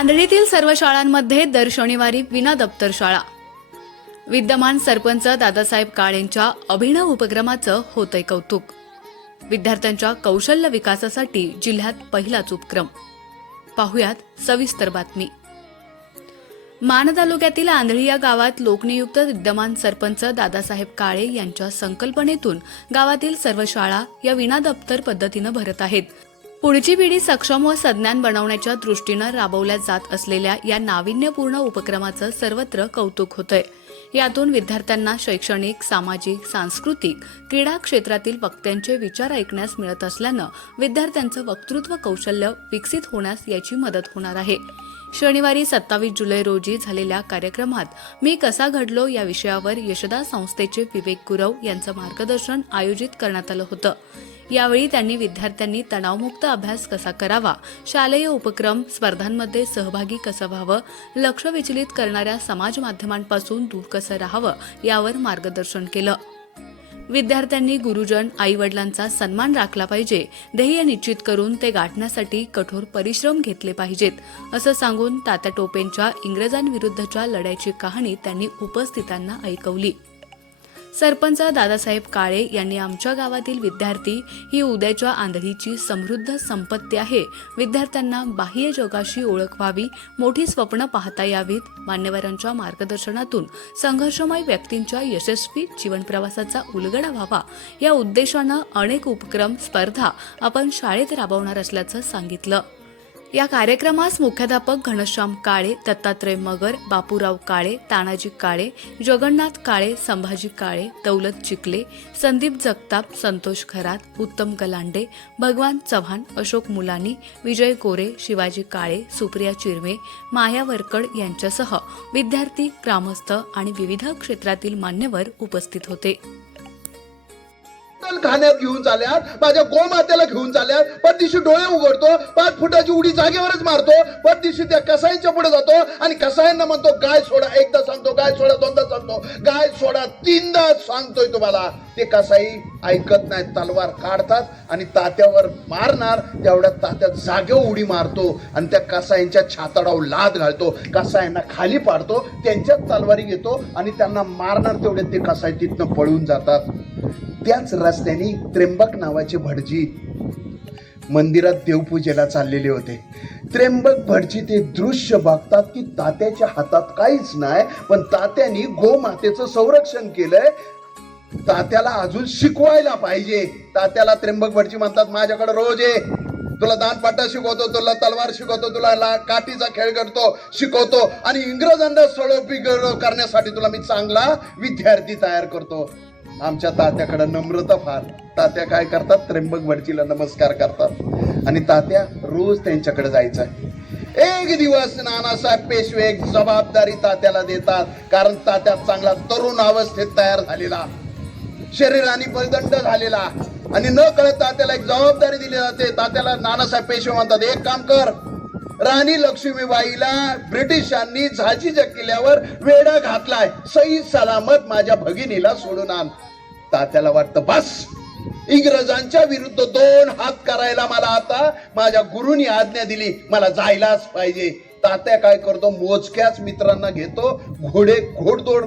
आंधळीतील सर्व शाळांमध्ये दर शनिवारी विना दप्तर शाळा. विद्यमान सरपंच दादासाहेब काळेंच्या अभिनव उपक्रमाचं होतंय कौतुक. विद्यार्थ्यांच्या कौशल्य विकासासाठी जिल्ह्यात पहिलाच उपक्रम. पाहुयात सविस्तर बातमी. मान तालुक्यातील आंधळी या गावात लोकनियुक्त विद्यमान सरपंच दादासाहेब काळे यांच्या संकल्पनेतून गावातील सर्व शाळा या विना दप्तर पद्धतीनं भरत आहेत. पुढची पिढी सक्षम व सज्ञान बनवण्याच्या दृष्टीनं राबवल्या जात असलेल्या या नाविन्यपूर्ण उपक्रमाचं सर्वत्र कौतुक होतंय. यातून विद्यार्थ्यांना शैक्षणिक सामाजिक सांस्कृतिक क्रीडा क्षेत्रातील वक्त्यांचे विचार ऐकण्यास मिळत असल्यानं विद्यार्थ्यांचं वक्तृत्व कौशल्य विकसित होण्यास याची मदत होणार आहे. शनिवारी सत्तावीस जुलै रोजी झालेल्या कार्यक्रमात मी कसा घडलो या विषयावर यशदा संस्थेचे विवेक गुरव यांचं मार्गदर्शन आयोजित करण्यात आलं होतं. यावेळी त्यांनी विद्यार्थ्यांनी तणावमुक्त अभ्यास कसा करावा शालेय उपक्रम स्पर्धांमध्ये सहभागी कसं व्हावं लक्ष विचलित करणाऱ्या समाज माध्यमांपासून दूर कसं राहावं यावर मार्गदर्शन केलं. विद्यार्थ्यांनी गुरुजन आई वडिलांचा सन्मान राखला पाहिजे. ध्येय निश्चित करून ते गाठण्यासाठी कठोर परिश्रम घेतले पाहिजेत असं सांगून तात्या टोपेंच्या इंग्रजांविरुद्धच्या लढ्याची कहाणी त्यांनी उपस्थितांना ऐकवली. सरपंच दादासाहेब काळे यांनी आमच्या गावातील विद्यार्थी ही उद्याच्या आंधळीची समृद्ध संपत्ती आहे. विद्यार्थ्यांना बाह्य जगाशी ओळख व्हावी मोठी स्वप्न पाहता यावीत मान्यवरांच्या मार्गदर्शनातून संघर्षमय व्यक्तींच्या यशस्वी जीवनप्रवासाचा उलगडा व्हावा. या उद्देशानं अनेक उपक्रम स्पर्धा आपण शाळेत राबवणार असल्याचं सांगितलं. या कार्यक्रमास मुख्याध्यापक घनश्याम काळे दत्तात्रय मगर बापूराव काळे तानाजी काळे जगन्नाथ काळे संभाजी काळे दौलत चिकले संदीप जगताप संतोष खरात उत्तम गलांडे भगवान चव्हाण अशोक मुलानी विजय कोरे शिवाजी काळे सुप्रिया चिरवे माया वरकड यांच्यासह विद्यार्थी ग्रामस्थ आणि विविध क्षेत्रातील मान्यवर उपस्थित होते. तल खाण्यात घेऊन चालल्यात? माझ्या गोमात्याला घेऊन चालल्यात? पण दिवशी डोळे उघडतो पाच फुटाची उडी जागेवरच मारतो. पण दिवशी त्या कसाईच्या पुढे जातो आणि कसायांना म्हणतो गाय सोडा. एकदा सांगतो गाय सोडा. दोनदा सांगतो गाय सोडा. तीनदा सांगतोय तुम्हाला. ते कसाई ऐकत नाही तलवार काढतात आणि तात्यावर मारणार. तेवढ्या तात्या जागे उडी मारतो आणि त्या कसायांच्या छाताडावर लाद घालतो. कसायांना खाली पाडतो त्यांच्याच तलवारी घेतो आणि त्यांना मारणार तेवढे ते कसाई तिथनं पळून जातात. त्याच रस्त्याने त्र्यंबक नावाचे भटजी मंदिरात देवपूजेला चाललेले होते. त्र्यंबक भटजी ते दृश्य बघतात की तात्याच्या हातात काहीच नाही पण तात्यानी गोमातेचं संरक्षण केलंय. तात्याला अजून शिकवायला पाहिजे. तात्याला त्र्यंबक भटजी म्हणतात माझ्याकडे रोज ये. तुला दानपाटा शिकवतो तुला तलवार शिकवतो तुला ला काठीचा खेळ करतो शिकवतो आणि इंग्रजांना सळो करण्यासाठी तुला मी चांगला विद्यार्थी तयार करतो. आमच्या तात्याकडे नम्रता फार. तात्या काय करतात? त्र्यंबक भटजीला नमस्कार करतात. आणि तात्या रोज त्यांच्याकडे जायचं एक दिवस नानासाहेब पेशवे एक जबाबदारी तात्याला देतात. कारण तात्या चांगला तरुण अवस्थेत तयार झालेला. शरीराने बलदंड झालेला. आणि न कळत तात्याला एक जबाबदारी दिली जाते. तात्याला नानासाहेब पेशवे म्हणतात एक काम कर. राणी लक्ष्मीबाईला ब्रिटिशांनी झाजीच्या किल्ल्यावर वेडा घातलाय. सई सलामत माझ्या भगिनीला सोडून आण. तात्याला वाटतं बस इंग्रजांच्या विरुद्ध दोन हात करायला मला आता माझ्या गुरुनी आज्ञा दिली मला जायलाच पाहिजे. तात्या काय करतो? मोजक्याच मित्रांना घेतो घोडे घोडदोड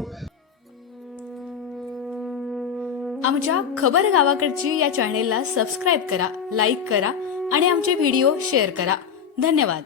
आमच्या खबर गावाकडची या चॅनेलला सबस्क्राईब करा लाईक करा आणि आमचे व्हिडिओ शेअर करा. धन्यवाद.